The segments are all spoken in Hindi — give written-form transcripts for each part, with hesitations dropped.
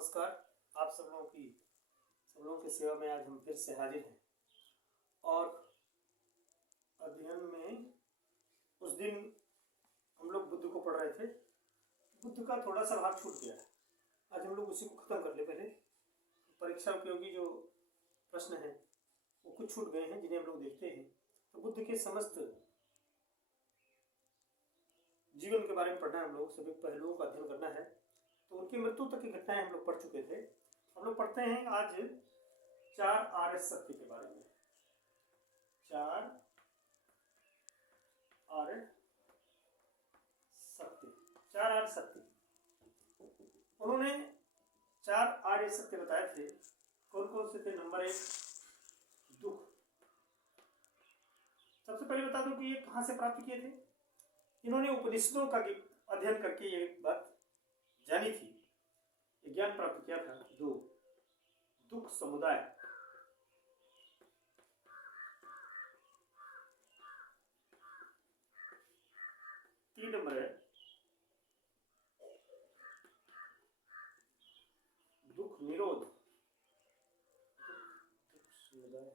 नमस्कार। आप सब लोगों की सेवा में आज हम फिर से हाजिर हैं और अध्ययन में उस दिन हम लोग बुद्ध को पढ़ रहे थे। बुद्ध का थोड़ा सा भाग छूट गया है, आज हम लोग उसी को ख़त्म कर ले। पहले परीक्षा उपयोगी जो प्रश्न हैं वो कुछ छूट गए हैं जिन्हें हम लोग देखते हैं। तो बुद्ध के समस्त जीवन के बारे में पढ़ना है, हम लोग सभी पहलुओं का अध्ययन करना है। तो उनकी मृत्यु तक की घटनाएं हम लोग पढ़ चुके थे। हम लोग पढ़ते हैं आज 4 आर्य सत्य के बारे में। 4 आर्य सत्य, 4 आर्य सत्य। उन्होंने 4 आर्य सत्य बताए थे। कौन कौन से थे? नंबर 1 दुख। सबसे पहले बता दूं कि ये कहां से प्राप्त किए थे। इन्होंने उपनिषदों का अध्ययन करके ये बात जानी थी, ज्ञान प्राप्त किया था। 2 दुख समुदाय। 3 नंबर है दुख निरोध। दुख समुदाय,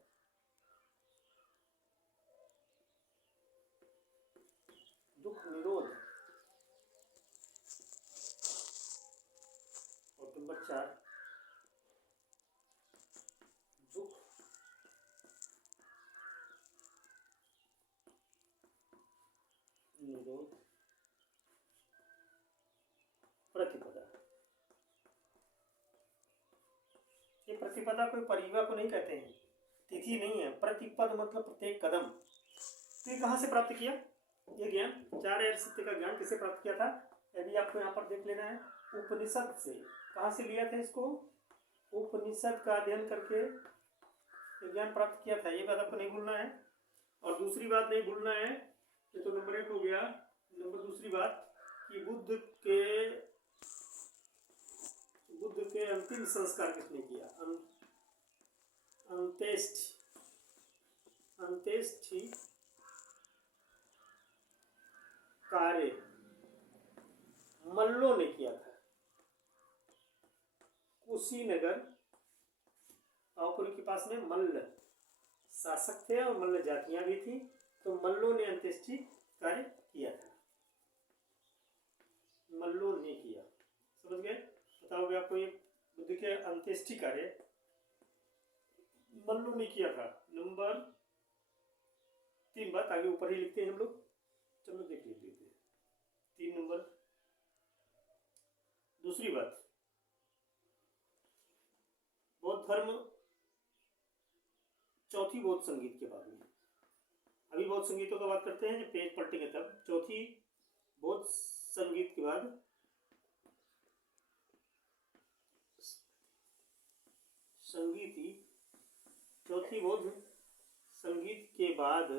दुख निरोध। और नंबर 4 दुख निरोध प्रतिपदा। ये प्रतिपदा कोई परिवा को नहीं कहते हैं, तिथि नहीं है। प्रतिपद मतलब प्रत्येक कदम। तो ये कहां से प्राप्त किया ये ज्ञान? 4 आर्य सत्य का ज्ञान किसे प्राप्त किया था? यदि आपको यहाँ पर देख लेना है, उपनिषद से। कहाँ से लिया था इसको? उपनिषद का अध्ययन करके ज्ञान प्राप्त किया था। ये बात आपको नहीं भूलना है। और दूसरी बात नहीं भूलना है, ये तो नंबर 1 हो गया। दूसरी बात कि बुद्ध के अंतिम संस्कार किसने किया? अंत्येष्टि कार्य मल्लों ने किया था। कुशीनगर पावपुरी के पास में मल्ल शासक थे और मल्ल जातियां भी थी, तो मल्लों ने अंत्येष्टि कार्य किया था। मल्लों ने किया, समझ गए? बताओगे आपको ये बुद्ध के अंत्येष्टि कार्य मल्लों ने किया था। नंबर 3 बात आगे ऊपर ही लिखते हैं हम लोग, चलो देख लेते हैं। 3 नंबर दूसरी बात, बौद्ध धर्म चौथी बौद्ध संगीत के बाद में। अभी बौद्ध संगीतों का बात करते हैं, जब पेज पलटेंगे तब। चौथी बौद्ध संगीत के बाद चौथी बौद्ध संगीत के बाद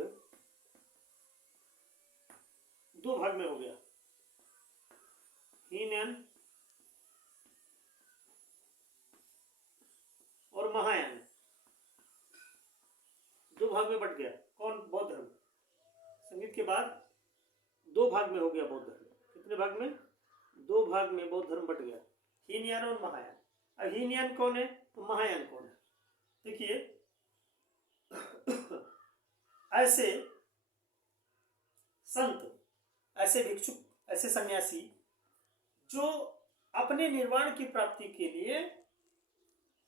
2 भाग में हो गया। हीनयान और महायान 2 भाग में बट गया। कौन? बौद्ध धर्म। संगीत के बाद 2 भाग में हो गया बौद्ध धर्म। कितने भाग में? 2 भाग में बौद्ध धर्म बट गया, हीनयान और महायान। अब हीनयान कौन है तो महायान कौन है? देखिए, ऐसे संत, ऐसे भिक्षुक, ऐसे सन्यासी जो अपने निर्वाण की प्राप्ति के लिए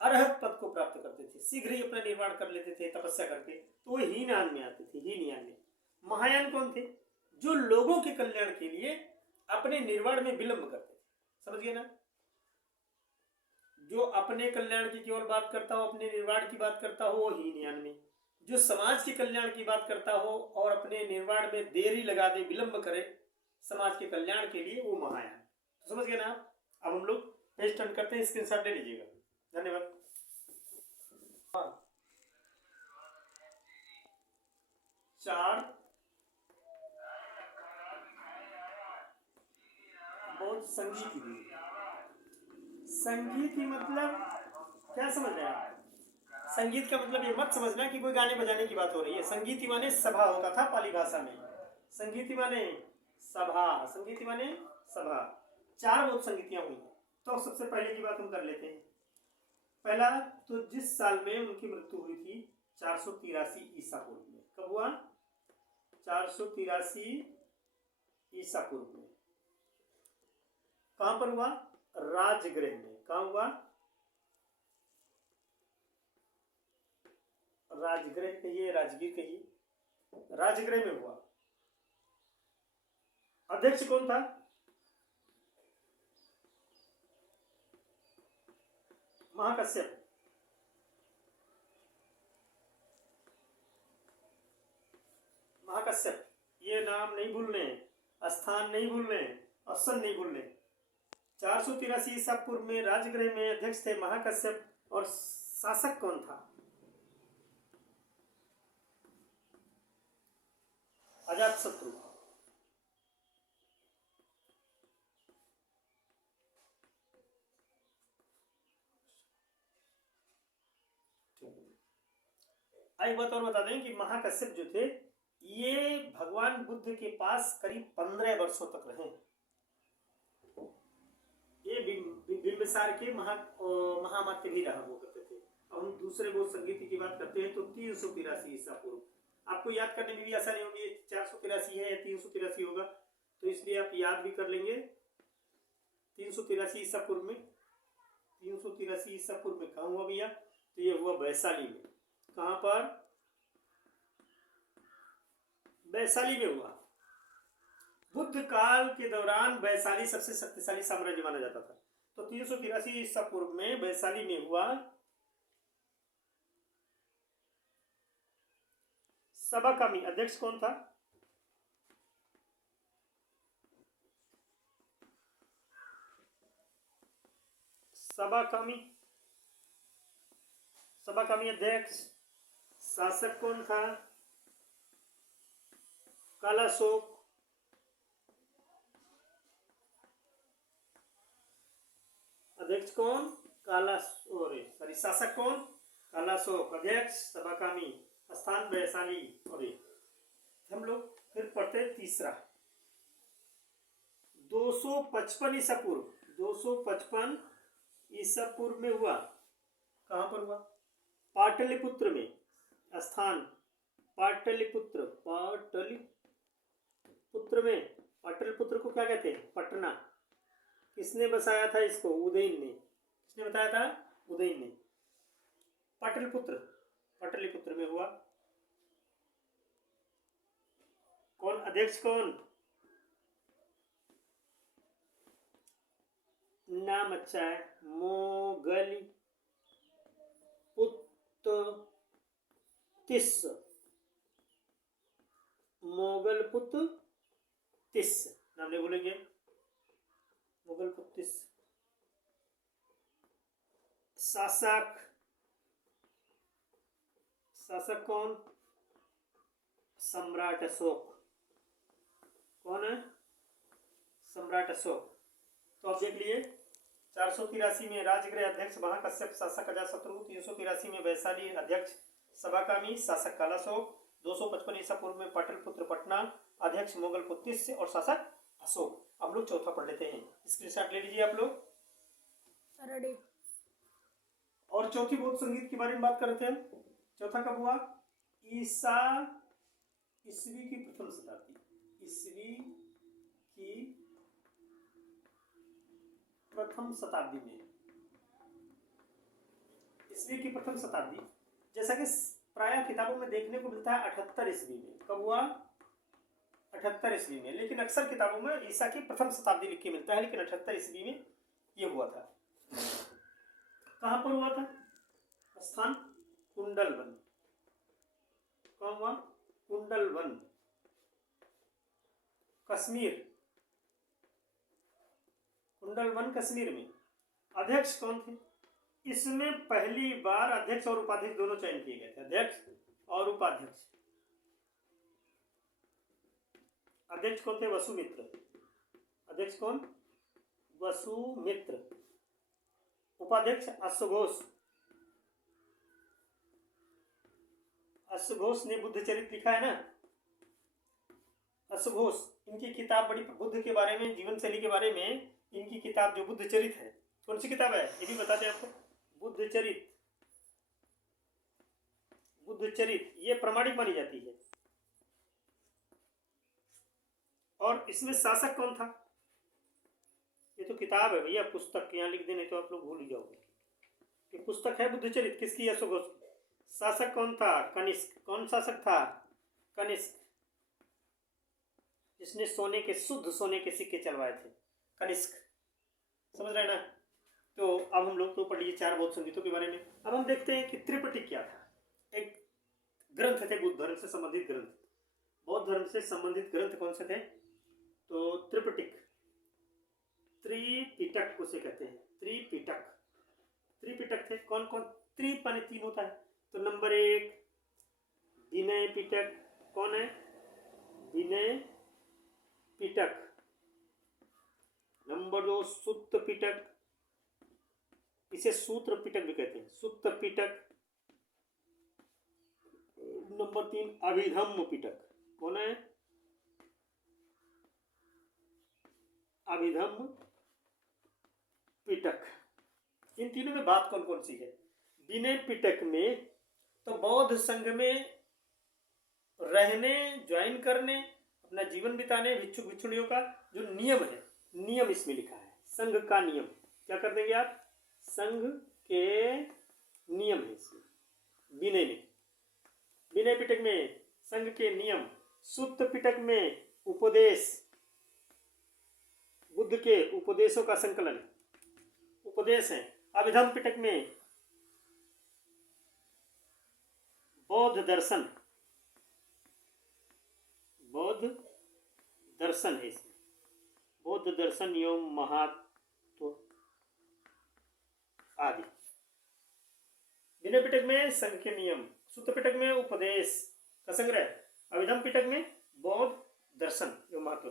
अरहत पद को प्राप्त करते थे, शीघ्र ही अपना निर्वाण कर लेते थे तपस्या करके, तो वो हीनयान में आते थे। हीनयान में। महायान कौन थे? जो लोगों के कल्याण के लिए अपने निर्वाण में विलंब करते थे। समझ गए ना? जो अपने कल्याण की केवल बात करता हो, अपने निर्वाण की बात करता हो, वो हीनयान में। जो समाज के कल्याण की बात करता हो और अपने निर्वाण में देरी लगा दे, विलंब करे समाज के कल्याण के लिए, वो महायान। तो समझ गए ना आप? अब हम लोग पेज टर्न करते हैं, स्क्रीनशॉट ले लीजिएगा। धन्यवाद। हाँ, 4 बहुत संगीत। संगीत ही मतलब क्या समझ रहे हैं आप? संगीत का मतलब ये मत समझना कि कोई गाने बजाने की बात हो रही है। संगीत माने सभा होता था पाली भाषा में। संगीत माने सभा, संगीत माने सभा। 4 बौद्ध संगीतियां हुई। तो सबसे पहले की बात हम कर लेते हैं। पहला तो जिस साल में उनकी मृत्यु हुई थी 483 ईसा पूर्व में। कब हुआ? 483 ईसा पूर्व में। कहां पर हुआ? राजगृह में। कहां हुआ? राजगृह कहिए, राजगीर कहिए, राजगृह में हुआ। अध्यक्ष कौन था? महाकश्यप। महाकश्यप, ये नाम नहीं भूलने, स्थान नहीं भूलने और सन नहीं भूलने। 483 ईसा पूर्व में राजगृह में अध्यक्ष थे महाकश्यप। और शासक कौन था? अजातशत्रु। एक बात और बता दें कि महाकश्यप जो थे ये भगवान बुद्ध के पास करीब 15 वर्षों तक रहे। ये बिंबिसार के महामात्य भी रहा वो करते थे। अब हम दूसरे बहुत संगीत की बात करते हैं तो 383 ईसा पूर्व। आपको याद करने में भी आसानी होगी, 483 है या 383 होगा, तो इसलिए आप याद भी कर लेंगे। 383 ईसा पूर्व में, 383 ईसा पूर्व में कहाँ हुआ भैया? तो ये हुआ वैशाली में। कहां पर? वैशाली में हुआ। बुद्ध काल के दौरान वैशाली सबसे शक्तिशाली साम्राज्य माना जाता था। तो 383 ईसा पूर्व में वैशाली में हुआ। सभाकामी अध्यक्ष कौन था? सभाकामी अध्यक्ष। शासक कौन था? कालाशोक। अध्यक्ष कौन? शासक कौन? कालाशोक। अध्यक्ष सभाकामी। स्थान वैशाली। और हम लोग फिर पढ़ते हैं तीसरा। 255 ईसा पूर्व, 255 ईसा पूर्व में हुआ। कहां पर हुआ? पाटलिपुत्र में। स्थान पाटलिपुत्र। पाटलिपुत्र में। पाटलिपुत्र को क्या कहते हैं? पटना। किसने बसाया था इसको? उदयन ने। किसने बताया था? उदयन ने। पाटलिपुत्र में हुआ। कौन अध्यक्ष? कौन? नाम अच्छा है, मोगली पुत्तिस। मोगल पुत्तिस नाम नहीं बोलेंगे। मोगल पुत्तिस। शासक कौन? सम्राट अशोक। कौन है? सम्राट अशोक। तो आप देख लिए 483 में राजगृह अध्यक्ष महाकश्यप, शासक अजातशत्रु। 383 में वैशाली अध्यक्ष सभाकामी, शासक कालाशोक। 255 ईसा पूर्व में पाटलिपुत्र पटना, अध्यक्ष मोगल पुत्तिस और शासक अशोक। अब लोग चौथा पढ़ लेते हैं, स्क्रीनशॉट ले लीजिए आप लोग। और चौथी बौद्ध संगीत के बारे में बात कर रहे थे हम। चौथा कब हुआ? ईसवी की प्रथम शताब्दी। ईसवी की प्रथम शताब्दी में। ईसवी की प्रथम शताब्दी, जैसा कि प्राय किताबों में देखने को मिलता है 78 ईस्वी में। कब हुआ? 78 ईस्वी में। लेकिन अक्सर किताबों में ईसा की प्रथम शताब्दी लिख के मिलता है, लेकिन 78 ईस्वी में ये हुआ था। कहां पर हुआ था? स्थान कुंडलवन। कहां हुआ? कुंडलवन, कश्मीर। कुंडलवन कश्मीर में। अध्यक्ष कौन थे? इसमें पहली बार अध्यक्ष और उपाध्यक्ष दोनों चयन किए गए थे। अध्यक्ष और उपाध्यक्ष। अध्यक्ष कौन थे? वसुमित्र। अध्यक्ष कौन? वसुमित्र। उपाध्यक्ष अश्वघोष। अश्वघोष ने बुद्ध चरित्र लिखा है ना। अश्वघोष, इनकी किताब बड़ी बुद्ध के बारे में, जीवन शैली के बारे में इनकी किताब जो बुद्ध चरित्र है कौन सी किताब है ये भी बता दें आपको। बुद्धचरित, बुद्धचरित ये प्रमाणिक मानी जाती है। और इसमें शासक कौन था? ये तो किताब है भैया, पुस्तक, यहाँ लिख देने तो आप लोग भूल ही जाओगे। ये पुस्तक है बुद्धचरित, किसकी? अशोक घोष। शासक कौन था? कनिष्क। कौन शासक था? कनिष्क, जिसने सोने के, शुद्ध सोने के सिक्के चलवाए थे, कनिष्क। समझ रहे हैं ना? तो अब हम लोग तो पढ़ लिए 4 बौद्ध संगीतों के बारे में। अब हम देखते हैं कि त्रिपिटक क्या था। एक ग्रंथ थे बुद्ध धर्म से संबंधित ग्रंथ। बौद्ध धर्म से संबंधित ग्रंथ कौन से थे? तो त्रिपिटक, त्रिपिटक उसे कहते हैं, त्रिपिटक। त्रिपिटक थे। कौन कौन? त्रि माने 3 होता है, तो नंबर 1 विनय पिटक। कौन है? विनय पिटक। नंबर 2 सुत्त पिटक, इसे सूत्र पिटक भी कहते हैं, सुत्त पिटक। नंबर 3 अभिधम्म पिटक। कौन है? अभिधम्म पिटक। इन तीनों में बात कौन कौन सी है? विनय पिटक में तो बौद्ध संघ में रहने, ज्वाइन करने, अपना जीवन बिताने भिक्षुक भिक्षुणियों का जो नियम है, नियम इसमें लिखा है। संघ का नियम क्या कर देंगे आप? संघ के नियम है इसमें, विनय में। विनय पिटक में संघ के नियम, सुत्त पिटक में उपदेश, बुद्ध के उपदेशों का संकलन, उपदेश है। अभिधम्म पिटक में बौद्ध दर्शन, बौद्ध दर्शन है इसमें, बौद्ध दर्शन एवं महात्व आदि। विनय पिटक में संघ के नियम, सुत्त पिटक में उपदेश का संग्रह, अभिधम्म पिटक में बौद्ध दर्शन एवं महत्व।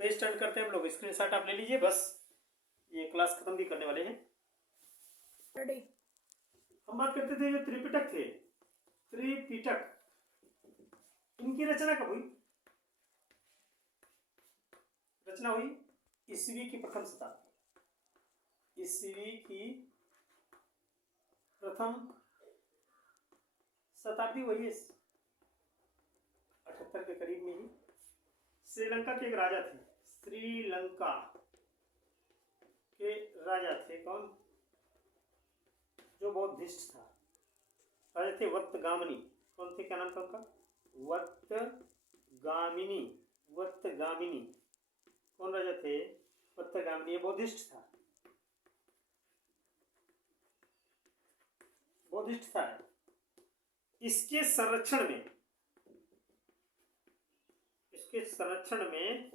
पेज टर्न करते हैं हम लोग, स्क्रीनशॉट आप ले लीजिए, बस ये क्लास खत्म भी करने वाले हैं। रेडी? हम बात करते थे जो त्रिपिटक थे, त्रिपिटक इनकी रचना कब हुई? रचना हुई ईस्वी की प्रथम शताब्दी, ईस्वी की प्रथम शताब्दी वही 78 के करीब में ही। श्रीलंका के एक राजा थे, श्रीलंका के राजा थे। कौन? जो बौद्धिस्ट था, राजा थे वत्तगामिनी। कौन थे? क्या नाम था उनका? वत्तगामिनी, वत्तगामिनी। कौन राजा थे? वत्तगामिनी। ये बौद्धिस्ट था, बौद्धिस्ट था। इसके संरक्षण में, इसके संरक्षण में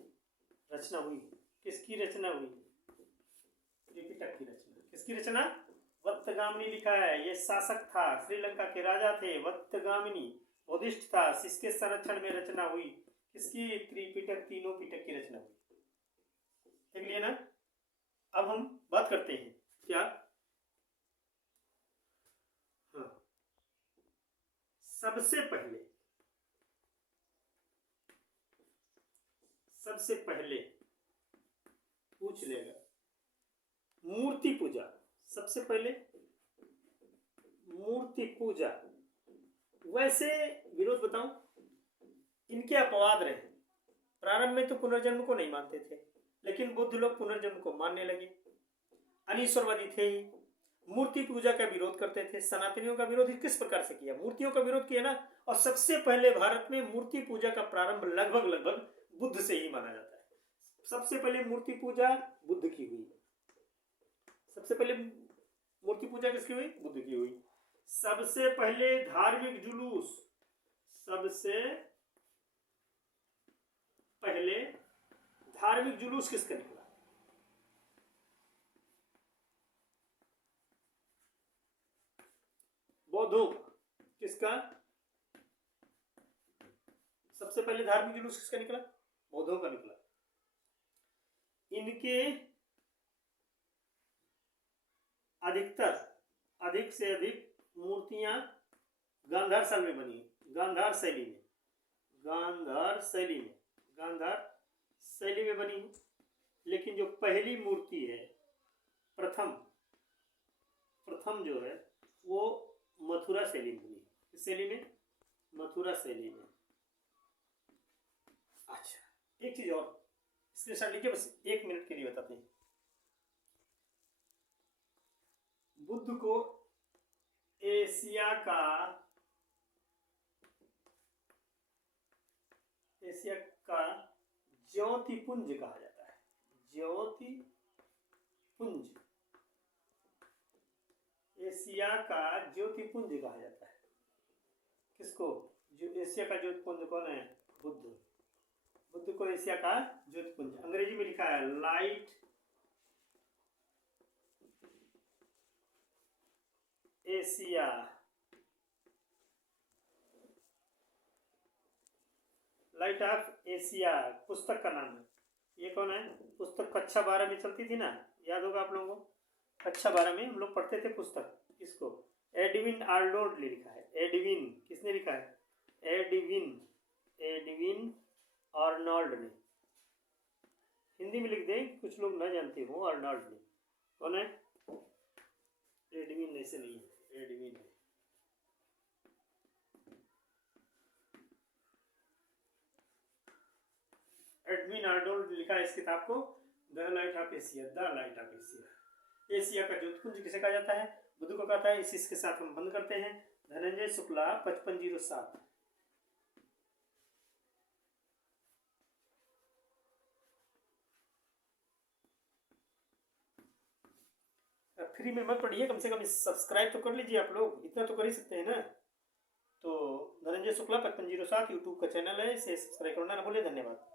रचना हुई। किसकी रचना हुई? त्रिपिटक की रचना। किसकी रचना? वत्तगामिनी लिखा है। ये शासक था, श्रीलंका के राजा थे, वत्तगामिनी, बौद्धिस्ट था। इसके संरक्षण में रचना हुई किसकी? त्रिपिटक, तीनों पिटक की रचना हुई। देख लिया ना? अब हम बात करते हैं क्या? हाँ, सबसे पहले पूछ लेगा मूर्ति पूजा। सबसे पहले मूर्ति पूजा। वैसे विरोध बताऊं, इनके अपवाद रहे। प्रारंभ में तो पुनर्जन्म को नहीं मानते थे, लेकिन बुद्ध लोग पुनर्जन्म को मानने लगे। अनीश्वरवादी थे ही, मूर्ति पूजा का विरोध करते थे। सनातनियों का विरोध किस प्रकार से किया? मूर्तियों का विरोध किया ना। और सबसे पहले भारत में मूर्ति पूजा का प्रारंभ लगभग बुद्ध से ही माना जाता है। सबसे पहले मूर्ति पूजा बुद्ध की हुई। सबसे पहले मूर्ति पूजा किसकी हुई? बुद्ध की हुई। सबसे पहले धार्मिक जुलूस, सबसे पहले धार्मिक जुलूस किसका निकला? बौद्धों। किसका? सबसे पहले धार्मिक जुलूस किसका निकला? बौद्धों का निकला। इनके अधिक से अधिक मूर्तियां गांधार शैली में बनी, गांधार शैली में बनी। लेकिन जो पहली मूर्ति है, प्रथम प्रथम जो है वो मथुरा शैली में बनी। किस शैली में? मथुरा शैली में। अच्छा, एक चीज और स्क्रीनशॉट लीजिए, बस 1 मिनट के लिए बताते हैं। बुद्ध को एशिया का ज्योतिपुंज कहा जाता है। ज्योतिपुंज, एशिया का ज्योतिपुंज कहा जाता है। किसको? जो एशिया का ज्योतिपुंज कौन है? बुद्ध। बुद्ध को एशिया का ज्योतिपुंज, अंग्रेजी में लिखा है light Asia. Light of Asia पुस्तक का नाम है। ये कौन है? पुस्तक कक्षा 12 में चलती थी ना, याद होगा आप लोगों को। कक्षा 12 में हम लोग पढ़ते थे पुस्तक। इसको एडविन आर्नोल्ड ने लिखा है। एडविन किसने लिखा है? एडविन आर्नोल्ड ने। हिंदी में लिख दें, कुछ लोग ना जानते हो। आर्नोल्ड ने कौन है? एडविन ऐसे नहीं है, एडविन है। एडविन आर्नोल्ड लिखा है इस किताब को, the light of Asia. The light of Asia, Asia का ज्योतिपुंज किसे कहा जाता है? बुद्ध को कहता है। इसके साथ हम बंद करते हैं। धनंजय शुक्ला 5507। फ्री में मत पढ़िए, कम से कम सब्सक्राइब तो कर लीजिए आप लोग, इतना तो कर ही सकते हैं ना। तो धनंजय शुक्ला 5507 यूट्यूब का चैनल है, इसे सब्सक्राइब करना ना भूलिए। धन्यवाद।